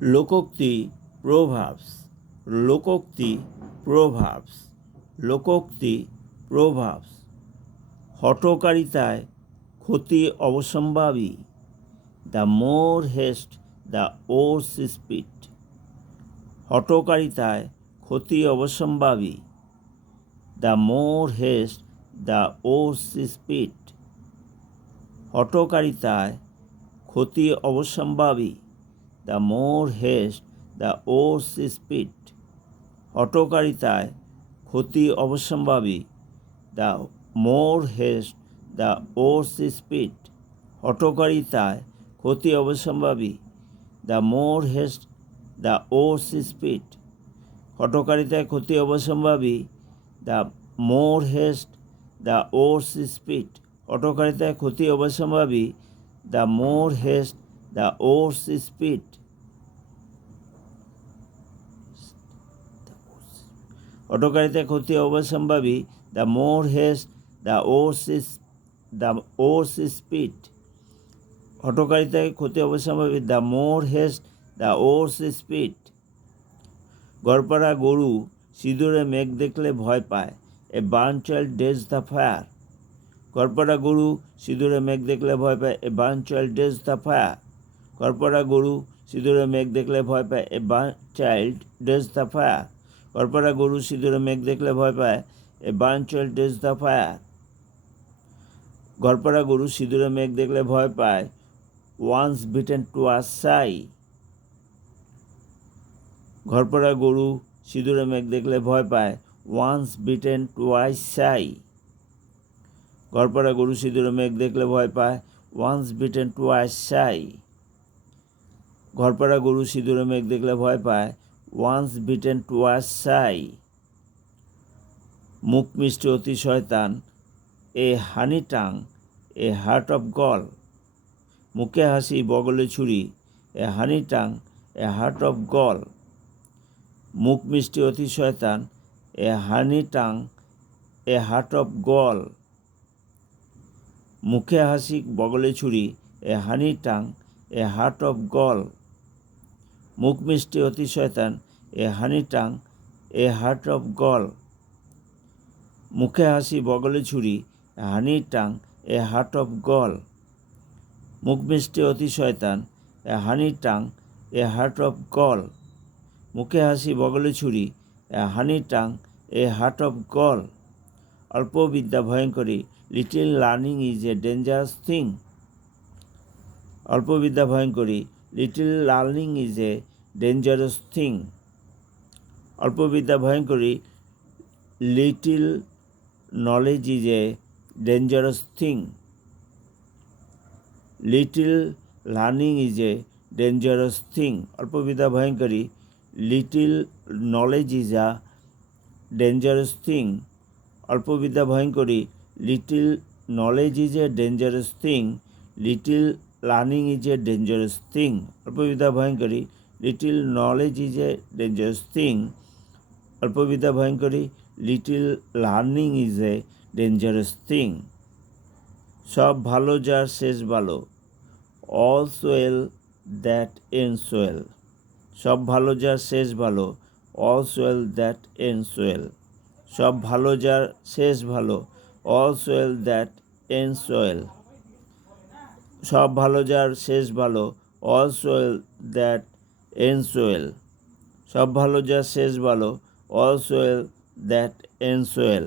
লোকোক্তি proverbs, লোকোক্তি proverbs, লোকোক্তি proverbs. হঠকারিতায় ক্ষতি অবশ্যম্ভাবী। The more haste the worse speed. হঠকারিতায় ক্ষতি অবশ্যম্ভাবী। The more haste the worse speed. হঠকারিতায় ক্ষতি অবশ্যম্ভাবী। The more haste the worse speed. হঠকারিতায় ক্ষতি অবশ্যম্ভাবী। The more haste the worse speed. হঠকারিতায় ক্ষতি অবশ্যম্ভাবী। The more haste the worse speed. হঠকারিতায় ক্ষতি অবশ্যম্ভাবী। The more haste the worse speed. হঠকারিতায় ক্ষতি অবশ্যম্ভাবী। The more haste the worse speed. হঠকারিতায় ক্ষতি অবশ্যম্ভাবী। The more haste the worse speed. হঠকারিতায় ক্ষতি অবশ্যম্ভাবী। The more haste the worse speed. গড়পাড়া গরু সিঁদুরে মেঘ দেখলে ভয় পায়। A burn child dreads the fire. গড়পাড়া গরু সিঁদুরে মেঘ দেখলে ভয় পায়। A burn child dreads the fire. গড়পাড়া গরু সিঁদুরে মেঘ দেখলে ভয় পায়। A burn child dreads the fire. গড়পাড়া গরু সিঁদুরে মেঘ দেখলে ভয় পায়। A burn child dreads the fire. গড়পাড়া গরু সিঁদুরে মেঘ দেখলে ভয় পায়। ওয়ান্স বিটেন টুয়ার্স শাই। ঘরপড়া গরু সিঁদুরে মেঘ দেখলে ভয় পায়। ওয়ান্স বিটেন টুয়াইস শাই। ঘরপড়া গরু সিঁদুরে মেঘ দেখলে ভয় পায়। ওয়ান্স বিটেন টুয়াইস শাই। ঘরপড়া গরু সিঁদুরে মেঘ দেখলে ভয় পায়। ওয়ান্স বিটেন টুয়াইস শাই। মুখ মিষ্টি অতি শয়তান। A honey tongue a heart of gall. মুখে হাসি বগলে ছুরি। A honey tongue a heart of gall. মুখ মিষ্টি অতি শয়তান। A honey tongue a heart of gall. মুখে হাসি বগলে ছুরি। A honey tongue a heart of gall. মুখ মিষ্টি অতি শয়তান। A honey tongue a heart of gall. মুখে হাসি বগলে ছুরি। A honey tongue a heart of gall. মুখ মিষ্টি অতি শয়তান। A honey tongue a heart of gall. মুখে হাসি বগলে ছুরি। A honey tongue a heart of gall. অল্প বিদ্যা ভয়ঙ্করী। Little learning is a dangerous thing. অল্প বিদ্যা ভয়ঙ্করী। Little learning is a dangerous thing. অল্প বিদ্যা ভয়ঙ্করী। Little knowledge is a dangerous thing. Little learning is a dangerous thing. অল্প বিদ্যা ভয়ঙ্করী। Little knowledge is a dangerous thing. অল্প বিদ্যা ভয়ঙ্করী। Little knowledge is a dangerous thing. Little learning is a dangerous thing. অল্প বিদ্যা ভয়ঙ্করী। Little knowledge is a dangerous thing. অল্প বিদ্যা ভয়ঙ্করী। Little learning is a dangerous thing. সব ভালো যার শেষ ভালো। All's well that ends well. সব ভালো যার শেষ ভালো। All's well that ends well. সব ভালো যার শেষ ভালো। All's well that ends well. সব ভালো যার শেষ ভালো। All's well that ends well. সব ভালো যার শেষ ভালো। All's well that ends well.